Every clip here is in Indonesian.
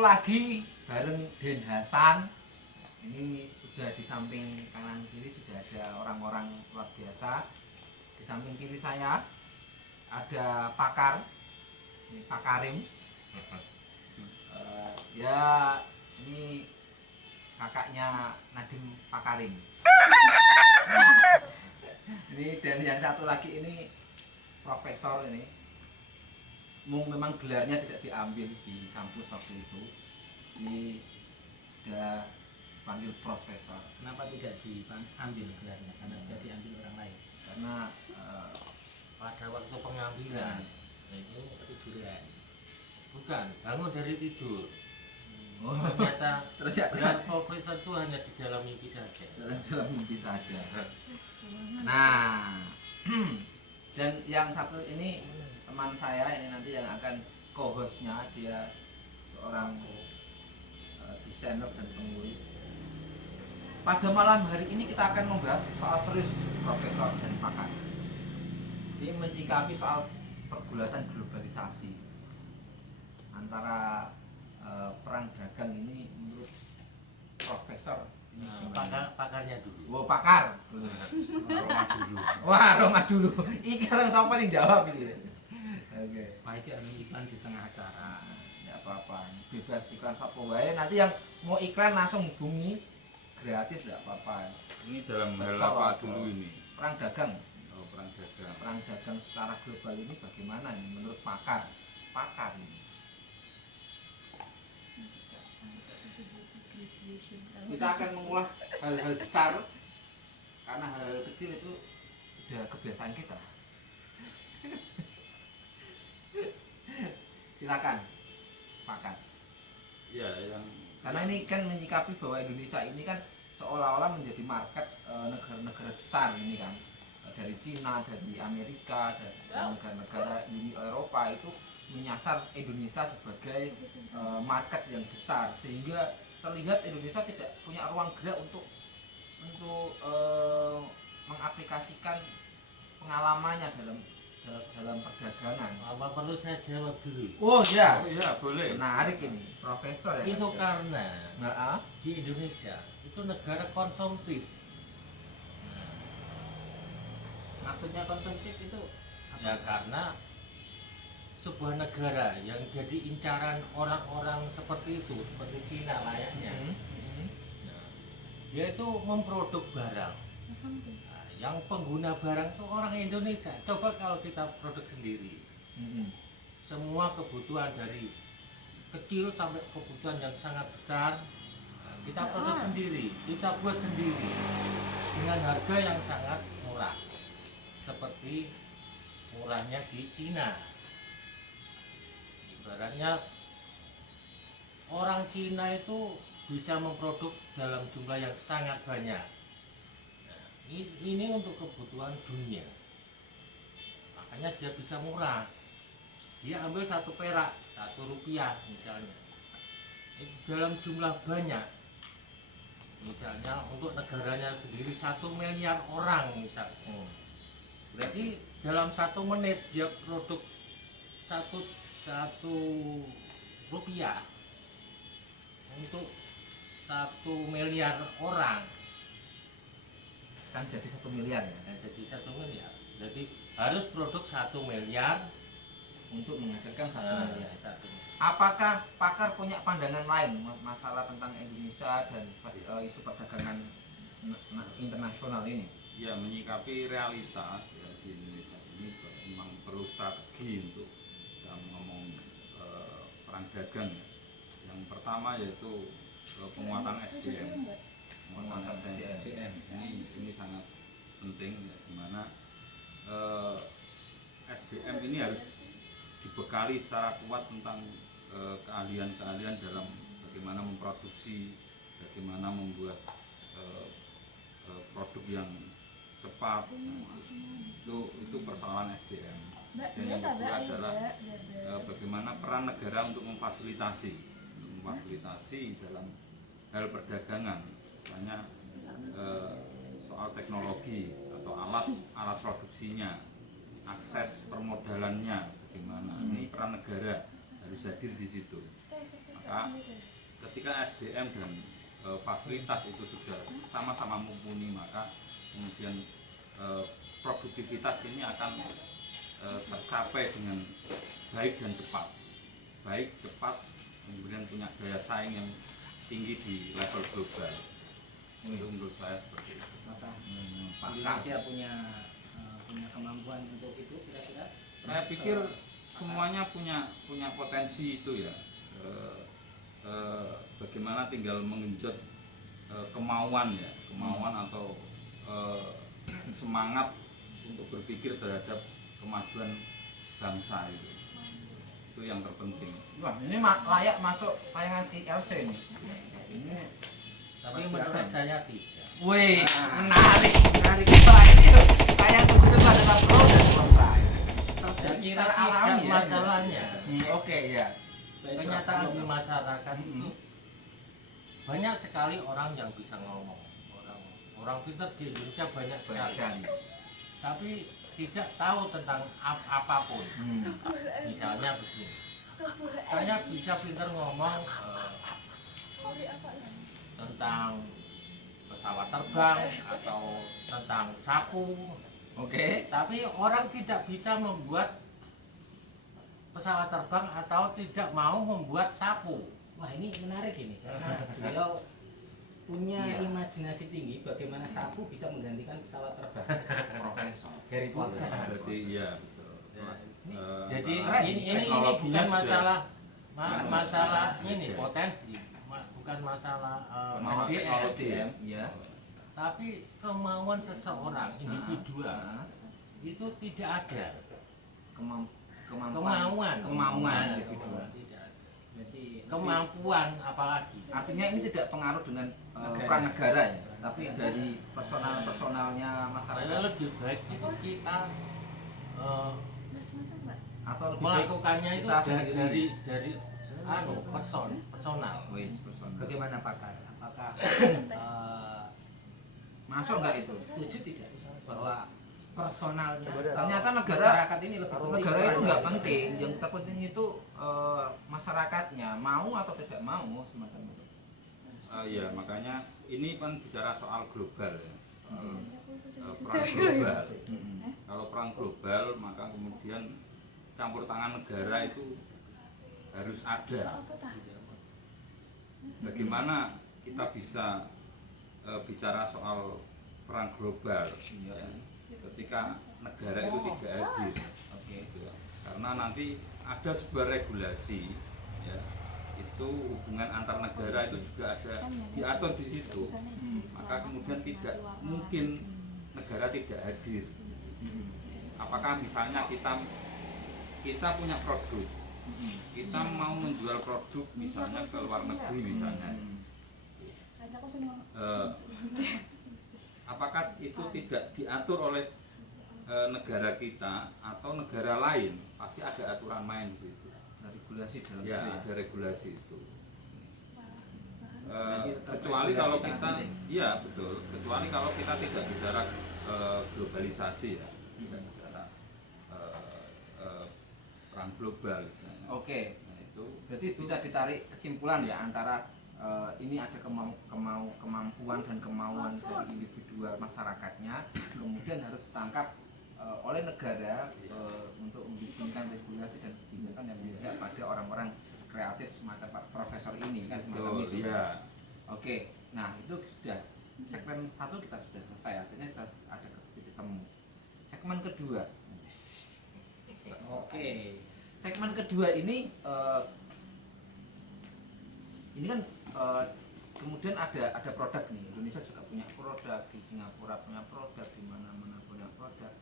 satu lagi bareng Den Hasan. Ini sudah di samping kanan kiri sudah ada orang-orang luar biasa. Di samping kiri saya ada pakar, ini Pak Karim. Ya ini kakaknya Nadiem Pak Karim. Ini dan yang satu lagi ini profesor ini. Memang gelarnya tidak diambil di kampus waktu itu. Ini sudah panggil profesor. Kenapa tidak diambil gelarnya? Karena sudah diambil orang lain. Karena pada waktu pengambilan itu tiduran. Bukan, bangun dari tidur. Ternyata gelar profesor itu hanya di dalam mimpi saja. Dalam mimpi saja. Nah, dan yang satu ini teman saya ini nanti yang akan co-hostnya, dia seorang desainer dan penulis. Pada malam hari ini kita akan membahas soal serius profesor dan pakar. Ini mencikapi soal pergulatan globalisasi antara perang dagang ini menurut profesor ini pakarnya dulu. Oh, pakar. Roma dulu. Wah, Roma dulu. Iki sama yang jawab ini. Oke. Pak itu iklan di tengah acara. Enggak apa-apa. Bebas iklan apa wae. Nanti yang mau iklan langsung hubungi gratis enggak apa-apa. Ini dalam hal apa dulu ini? Perang dagang. Oh, perang dagang. Perang dagang secara global ini bagaimana nih menurut pakar? Pakar ini. Kita akan mengulas hal-hal besar karena hal-hal kecil itu sudah kebiasaan kita. Silakan, pakar. Ya, yang Karena ini kan menyikapi bahwa Indonesia ini kan seolah-olah menjadi market negara-negara besar ini kan, dari Cina, dari Amerika, dari negara-negara Uni Eropa itu menyasar Indonesia sebagai market yang besar, sehingga terlihat Indonesia tidak punya ruang gerak untuk mengaplikasikan pengalamannya dalam perdagangan. Apa perlu saya jawab dulu? Oh ya, oh, ya boleh. menarik ini, profesor ya. Itu karena Nah, di Indonesia itu negara konsumtif. Maksudnya konsumtif itu Ya karena sebuah negara yang jadi incaran orang-orang seperti itu, seperti Cina layaknya, nah, dia itu memproduk barang. Nah, yang pengguna barang itu orang Indonesia. Coba kalau kita produk sendiri, semua kebutuhan dari kecil sampai kebutuhan yang sangat besar, nah, kita produk sendiri, kita buat sendiri dengan harga yang sangat murah, seperti murahnya di Cina. Ibaratnya orang Cina itu bisa memproduk dalam jumlah yang sangat banyak. Nah, ini untuk kebutuhan dunia, makanya dia bisa murah. Dia ambil 1 perak, 1 rupiah misalnya, dalam jumlah banyak. Misalnya untuk negaranya sendiri 1 miliar orang misalnya. Berarti dalam 1 menit dia produk satu rupiah untuk 1 miliar orang, kan jadi 1 miliar ya. nah, jadi 1 miliar. Jadi harus produk 1 miliar Untuk menghasilkan 1 miliar. satu. Apakah pakar punya pandangan lain masalah tentang Indonesia dan isu perdagangan internasional ini? Ya, menyikapi realita ya, di Indonesia ini memang perlu strategi untuk kita ngomong perang dagang ya. Yang pertama yaitu penguatan SDM. Penguatan SDM ini sangat penting ya, dimana SDM ini harus dibekali secara kuat tentang keahlian-keahlian dalam bagaimana memproduksi, bagaimana membuat produk yang cepat. Itu persoalan SDM. Dan yang kedua adalah bagaimana peran negara untuk memfasilitasi dalam hal perdagangan, misalnya soal teknologi atau alat produksinya, akses permodalannya bagaimana. Ini peran negara harus hadir di situ. Maka ketika SDM dan fasilitas itu sudah sama-sama mumpuni, maka kemudian produktivitas ini akan tercapai dengan baik dan cepat. Baik, cepat, kemudian punya daya saing yang tinggi di level global. Itu menurut saya seperti itu. Apakah Indonesia punya kemampuan untuk itu kira-kira? Saya pikir semuanya punya potensi itu ya. Bagaimana tinggal mengenjot kemauan ya, kemauan atau semangat untuk berpikir terhadap kemajuan bangsa itu yang terpenting. Wah, ini layak masuk tayangan ILC nih. Ini Tapi menurut saya tidak. wih, menarik. Wah, ini saya betul adalah pro dan kontra. Jadi Secara alami ya. masalahnya Oke ya. kenyataan di masyarakat itu banyak sekali orang yang bisa ngomong, orang pintar di Indonesia banyak sekali, tapi tidak tahu tentang apapun. Misalnya begini, saya bisa pintar ngomong tentang pesawat terbang atau tentang sapu, Oke. tapi orang tidak bisa membuat pesawat terbang atau tidak mau membuat sapu. Wah, ini menarik ini karena beliau punya Iya. imajinasi tinggi bagaimana sapu bisa menggantikan pesawat terbang. Profesor. Harry Potter. Berarti iya betul. Jadi Apa, ini teknologinya bukan sudah- masalah Jangan masalah masalah ini beda. potensi, bukan masalah Kemauan SDM, teknologi ya. Iya. tapi kemauan seseorang individual itu tidak ada. Kemauan Kemauan Nah, individual. tidak ada. Berarti Kemampuan apalagi. Artinya ini tidak pengaruh dengan peran negara ya, tapi dari personalnya Saya masyarakat lebih baik itu kita atau lebih baik melakukannya itu kita sendiri. dari personal. Wis, personal. bagaimana pakar? Apakah Masuk nggak itu? setuju tidak bahwa personalnya Ternyata masyarakat ini lebih penting negara itu perannya? nggak penting, yang terpenting itu masyarakatnya mau atau tidak mau semacam itu. Iya, makanya ini kan bicara soal global ya. Soal perang global. Kalau perang global maka kemudian campur tangan negara itu harus ada. Bagaimana kita bisa bicara soal perang global ya, ketika negara itu tidak hadir. Oke. Gitu ya. Karena nanti ada sebuah regulasi ya, itu hubungan antar negara itu juga ada diatur di situ. Maka kemudian tidak mungkin negara tidak hadir. Apakah misalnya kita punya produk, kita mau menjual produk misalnya ke luar negeri misalnya, apakah itu tidak diatur oleh negara kita atau negara lain? Pasti ada aturan main di situ. Regulasi dalam Ya, itu ya. ada regulasi itu. Jadi tetap Kecuali regulasi kalau sangat kita, penting. iya betul. Kecuali kalau kita tidak bicara globalisasi ya, tidak bicara perang global. Misalnya. Oke. Nah, itu Berarti bisa ditarik kesimpulan ya antara ini ada kemampuan dan kemauan dari individual masyarakatnya, kemudian harus ditangkap oleh negara untuk membikinkan regulasi dan kebijakan yang berpihak pada orang-orang kreatif semacam Pak Profesor ini kan semacam betul, itu. iya. Oke, nah itu sudah segmen 1 kita sudah selesai, artinya kita ada titik temu. Segmen kedua. Oke. Segmen kedua ini kan kemudian ada produk nih. Indonesia juga punya produk, di Singapura punya produk, di mana-mana punya produk,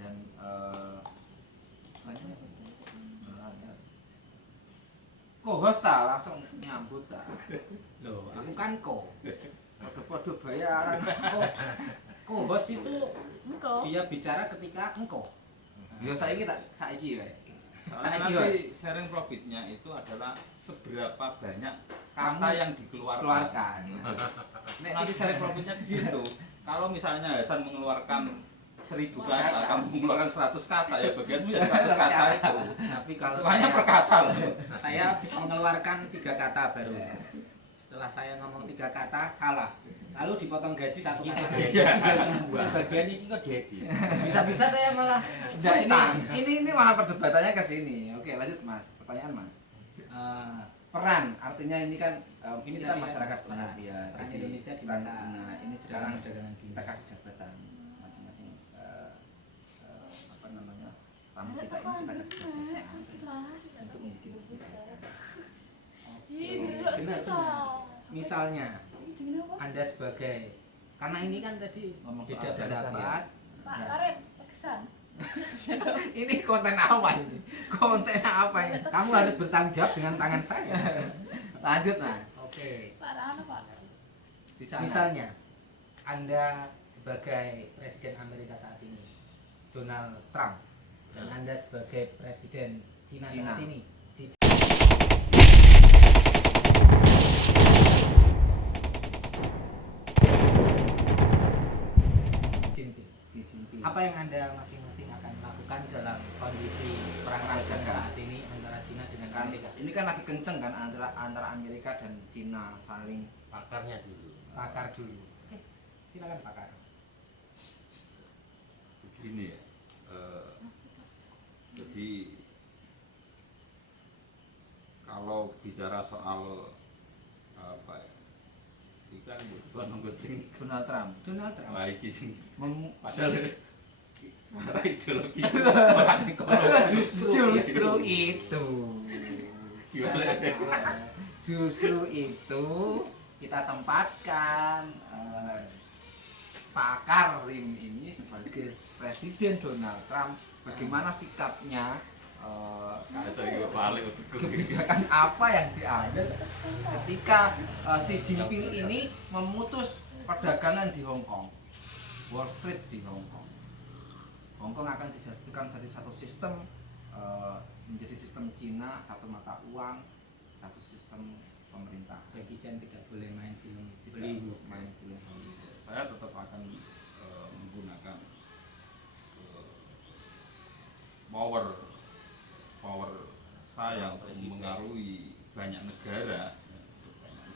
dan Kohosta langsung nyambut ta. Loh, aku kan ko. Podo-podo bayaran. Kohos itu dia bicara ketika engkau. Ya saiki wae. Soalnya Saiki, nanti sharing profitnya itu adalah seberapa banyak kata Kamu yang dikeluarkan. keluarkan. Nanti sharing profitnya di situ. Kalau misalnya Hasan mengeluarkan 1000 kata, kamu mengeluarkan 100 kata, ya bagianmu ya 100 kata itu. Tapi kalau Hanya per saya kata loh. saya mengeluarkan 3 kata baru. Setelah saya ngomong 3 kata salah. Lalu dipotong gaji 1 kata. Bagian ini kok diedit. Bisa-bisa saya malah Nah, utang. ini malah perdebatannya ke sini. Oke, lanjut Mas. Pertanyaan Mas. Peran, artinya ini kan Ini kita tadi masyarakat kan peran ya. peran Jadi, Indonesia di peran- mana Nah, ini dalam sekarang perdagangan kita dunia. kasih jabatan masing-masing apa namanya? Tamu kita ini kita kasih jabatan untuk membuat Benar. Misalnya Anda sebagai, karena ini kan tadi Ngomong soal beda jabatan, pendapat. Pak Nah, Arif, pesan. ini konten apa ini? Konten apa ini? kamu harus bertanggung jawab dengan tangan saya. Lanjut Mas. Oke. Pak Rano, Pak. Di sana. Misalnya Anda sebagai presiden Amerika saat ini, Donald Trump, dan Anda sebagai presiden Cina Cina. saat ini, Xi Jinping. Xi Jinping. Apa yang Anda masing-masing akan lakukan dalam kondisi perang dagang saat ini antara Cina dengan kan Amerika? ini kan lagi kenceng kan antara Amerika dan Cina saling Pakarnya dulu. Pakar dulu. Silakan pakar. Begini ya, jadi kalau bicara soal apa ya, ini kan bukan menggoceng Donald Trump. Donald Trump. baik ini. Mem- Padahal secara ideologi orang ekonomi justru itu Gimana? justru itu kita tempatkan pakar RIM ini sebagai Presiden Donald Trump. Bagaimana sikapnya, Kacau juga balik untuk kebijakan apa yang diambil ketika Xi Jinping ini memutus perdagangan di Hong Kong, Wall Street di Hong Kong. Hong Kong akan dijadikan jadi satu sistem, menjadi sistem Cina, satu mata uang, satu sistem pemerintah. Jackie Chan tidak boleh main film Tidak Hollywood. main film Hollywood. saya tetap akan menggunakan power saya untuk mempengaruhi banyak negara,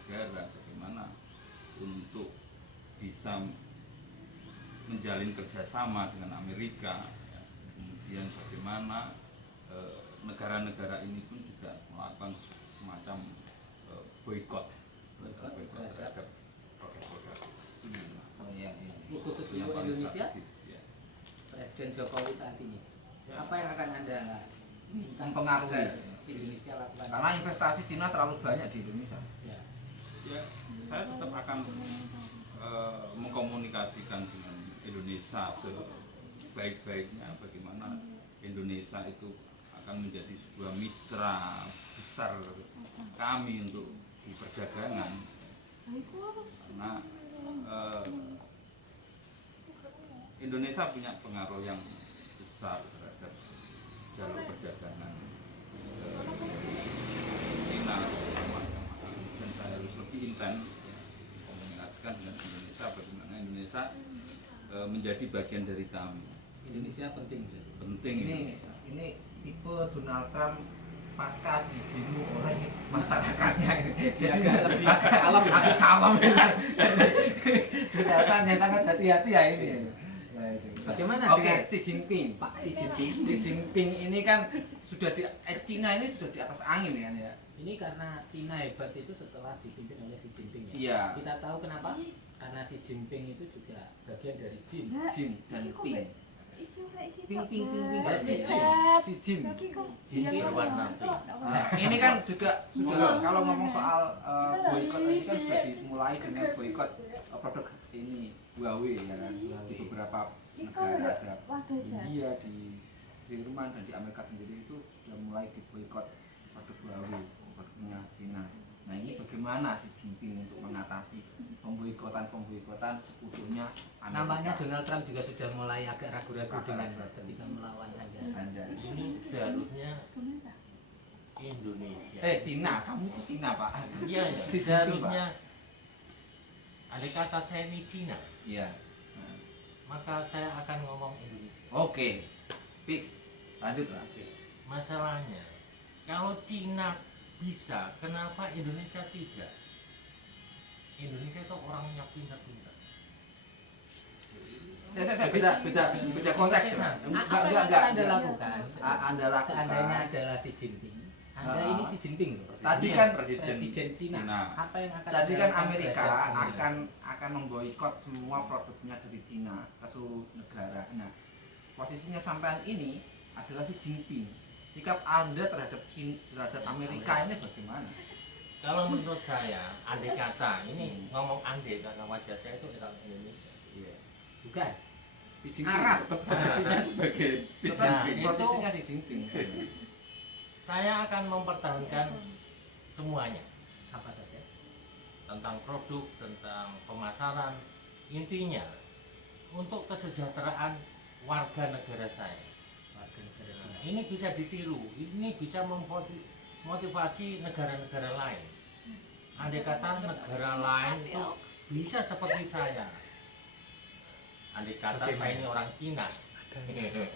bagaimana untuk bisa menjalin kerjasama dengan Amerika, ya. Kemudian bagaimana negara-negara ini pun juga melakukan semacam boykot terhadap produk-produk Cina. Oh iya, iya. Ini khusus Itu yang untuk paling Indonesia, strategis, ya. Presiden Jokowi saat ini. Apa yang akan Anda Mempengaruhi. Indonesia lakukan? Karena investasi Cina terlalu banyak di Indonesia. Ya. Ya, saya tetap akan mengkomunikasikan dengan Indonesia sebaik-baiknya bagaimana Indonesia itu akan menjadi sebuah mitra besar kami untuk di perdagangan, karena Indonesia punya pengaruh yang besar terhadap jalur perdagangan Cina terutama, dan saya harus lebih intens komunikasikan dengan Indonesia bagaimana Indonesia menjadi bagian dari kami. Indonesia penting berarti. Penting Ini tipe Donald Trump pasca dibunuh oleh masyarakatnya ini. Dia agak lebih kalem, agak kalem. Donald Trump yang sangat hati-hati ya ini. Ya, itu. Bagaimana Oke, dengan Xi Jinping. Pak Xi Jinping? Xi Jinping ini kan sudah di Cina ini sudah di atas angin kan ya. Ini karena Cina hebat itu setelah dipimpin oleh Xi Jinping ya. Iya. Kita tahu kenapa? Karena Xi Jinping itu juga bagian dari Jin. Jin dan Ping. Ping, ping, ping, ping. Si Jin. Si Jin. Jin berwarna pink. Ini kan juga sudah kalau ngomong soal boykot ini kan sudah dimulai dengan boykot produk ini Huawei ya kan di beberapa negara ada India, di Jerman dan di Amerika sendiri itu sudah mulai diboykot produk Huawei, produknya Cina. Nah ini bagaimana si Jinping untuk mengatasi pemboikotan sekutunya Amerika? Nampaknya Donald Trump juga sudah mulai agak ragu-ragu dengan ketika melawan Anda. Ini seharusnya Indonesia. Cina, kamu itu Cina Pak. Iya, ya. Si Jinping, Seharusnya ada kata saya ini Cina. Iya. maka saya akan ngomong Indonesia. Oke, fix. Lanjut lah. Masalahnya, kalau Cina bisa, kenapa Indonesia tidak? Indonesia itu orangnya pintar-pintar. Saya beda konteks ya. Apa yang akan Anda lakukan? Anda lakukan. Seandainya adalah Xi Jinping. Anda ini Xi Jinping loh. Tadi kan Presiden Cina. Apa yang akan Tadi Anda kan lakukan Amerika terhadap akan memboikot semua produknya dari Cina ke seluruh negara. Nah, posisinya sampean ini adalah Xi Jinping. Sikap Anda terhadap terhadap Amerika ini bagaimana? Kalau menurut saya, andai kata, ini ngomong andai karena wajah saya itu orang Indonesia. Iya. Bukan. Xi Jinping. Arab. Tetap posisinya sebagai Xi Tetap Jinping. posisinya Xi Jinping. Saya akan mempertahankan semuanya. Apa saja? Tentang produk, tentang pemasaran. Intinya, untuk kesejahteraan warga negara saya. Warga negara Nah, Cina. ini bisa ditiru, ini bisa memotivasi negara-negara lain. Andai kata negara lain itu bisa seperti saya. Andai kata saya ini orang Cina.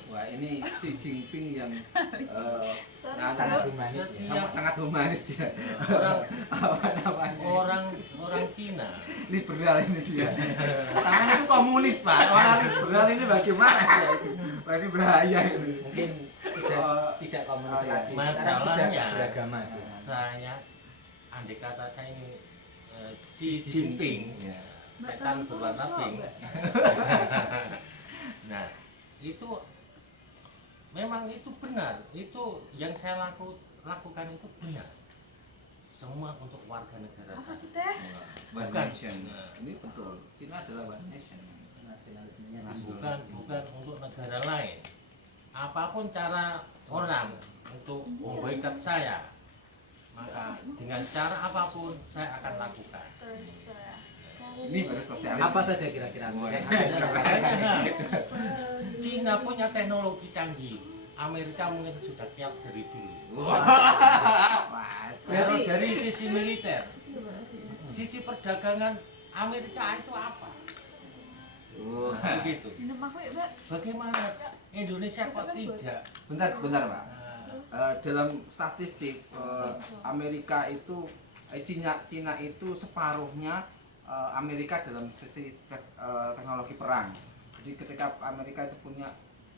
Wah, ini Xi Jinping yang Sangat humanis ya. sangat humanis dia. Orang, Apa namanya? orang Cina. Liberal ini dia. Tangan itu komunis, Pak. Orang liberal ini bagaimana ya itu? Wah, ini bahaya ini. Mungkin sudah tidak komunis iya. lagi. Sekarang Masalahnya, sudah beragama. saya andai kata saya ini Xi Jinping, Ya. setan berwarna pink. Nah, itu memang itu benar, itu yang saya lakukan itu benar, semua untuk warga negara Apa saya. sih teh? One Bukan. nation. Nah. Ini betul. Cina adalah one nation. Nasionalismenya bukan untuk negara lain. Apapun cara orang untuk memboikot saya, maka dengan cara apapun saya akan lakukan. Terus Ini baru sosialis. apa saja kira-kira Wah. yang Anda lakukan? Karena Cina punya teknologi canggih, Amerika mungkin sudah siap dari dulu. Mas. Pero dari sisi militer, sisi perdagangan Amerika itu apa? Nah, begitu. minum aku ya, Mbak. Bagaimana Indonesia kok tidak? Sebentar, Pak. Nah, Dalam statistik Amerika itu Cina itu separuhnya Amerika dalam sisi teknologi perang. Jadi ketika Amerika itu punya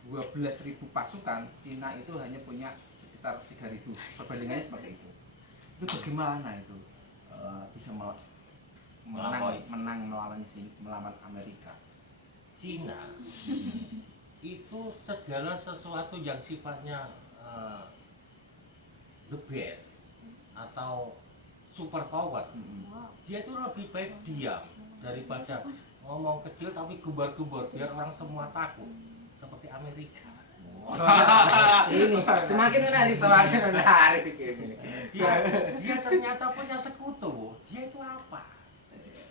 12.000 pasukan, Cina itu hanya punya sekitar 3.000. Perbandingannya seperti itu. Itu bagaimana itu bisa menang melawan Amerika? Cina itu segala sesuatu yang sifatnya the best atau super power, dia itu lebih baik diam daripada ngomong kecil tapi gembar-gembar biar orang semua takut seperti Amerika. Ini semakin menarik. Semakin menarik Dia ternyata punya sekutu. Dia itu apa?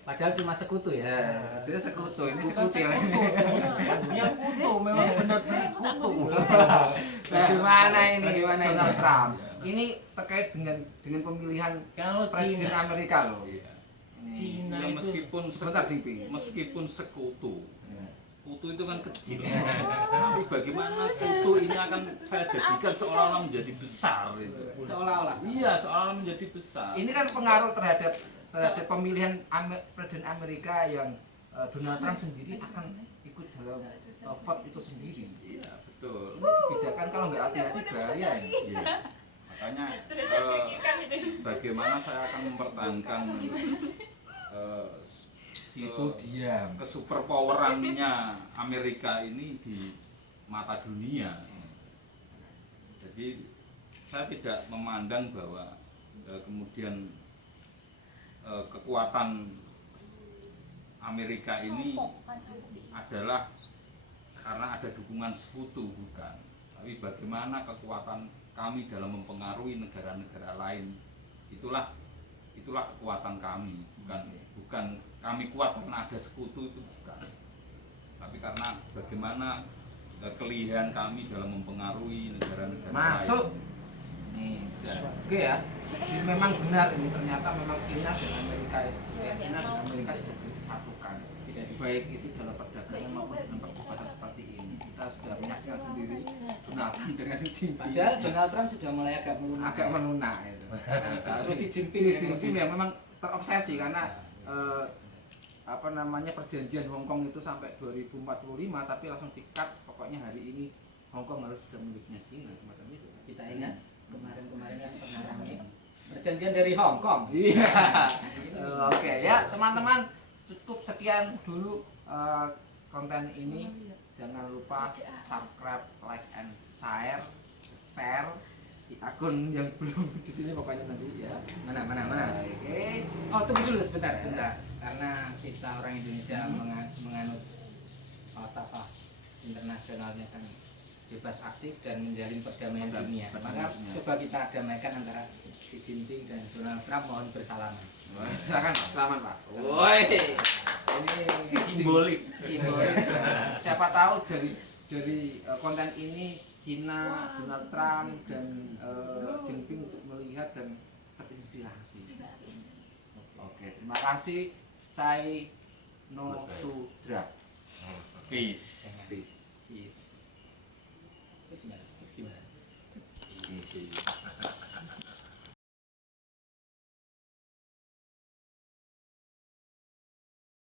Padahal cuma sekutu ya. Ya, dia sekutu, ini Bukan sekutil. dia kutu, memang benar-benar kutu. Bagaimana ini Donald Trump? Ini terkait dengan pemilihan Kalau presiden Cina, Amerika loh. Iya. Ini. Cina Ya, itu Sebentar, Jinping. meskipun sekutu, Ya. kutu itu kan kecil. Tapi bagaimana kutu ini akan saya jadikan seolah-olah menjadi besar itu. Seolah-olah. Iya, seolah menjadi besar. Ini kan pengaruh terhadap pemilihan presiden Amerika yang Donald Trump sendiri akan ikut dalam vote itu sendiri. Iya, betul. Ini kebijakan kalau nggak hati-hati bahaya ini. Iya. Makanya bagaimana saya akan mempertahankan Situ diam. kesuperpowerannya Amerika ini di mata dunia. Jadi saya tidak memandang bahwa kemudian kekuatan Amerika ini adalah karena ada dukungan sekutu, bukan. Tapi bagaimana kekuatan kami dalam mempengaruhi negara-negara lain, itulah kekuatan kami, bukan kami kuat karena ada sekutu, itu bukan. Tapi karena bagaimana kelihan kami dalam mempengaruhi negara-negara Masuk. lain. Nih, oke ya. Ini memang benar ini ternyata memang Cina dan Amerika itu Cina dan Amerika itu disatukan. Baik itu dalam perdagangan maupun dalam kita sudah menyaksikan sendiri Donald Trump dengan Xi Jinping. Padahal Donald Trump sudah mulai agak melunak. Agak melunak itu. Terus Xi Jinping Xi yang Jinping yang memang terobsesi karena apa namanya perjanjian Hong Kong itu sampai 2045 tapi langsung di-cut, pokoknya hari ini Hong Kong harus sudah miliknya Cina semacam itu. kita ingat kemarin-kemarin kan pernah ramai perjanjian dari Hong Kong. Iya. Oke ya teman-teman, cukup sekian dulu konten ini. Jangan lupa subscribe, like, and share di akun yang belum di sini pokoknya nanti ya. Mana. Oke. Oh, tunggu dulu sebentar. Karena kita orang Indonesia menganut falsafah internasionalnya kan bebas aktif dan menjalin perdamaian dunia. Maka coba kita damaikan antara Xi Jinping dan Donald Trump, mohon bersalaman. Silakan Pak, selamat Pak. Woi. Ini Simbolik. Siapa tahu dari konten ini Cina, Donald Trump dan Jinping untuk melihat dan terinspirasi. Oke, terima kasih. Say no to drug. Peace.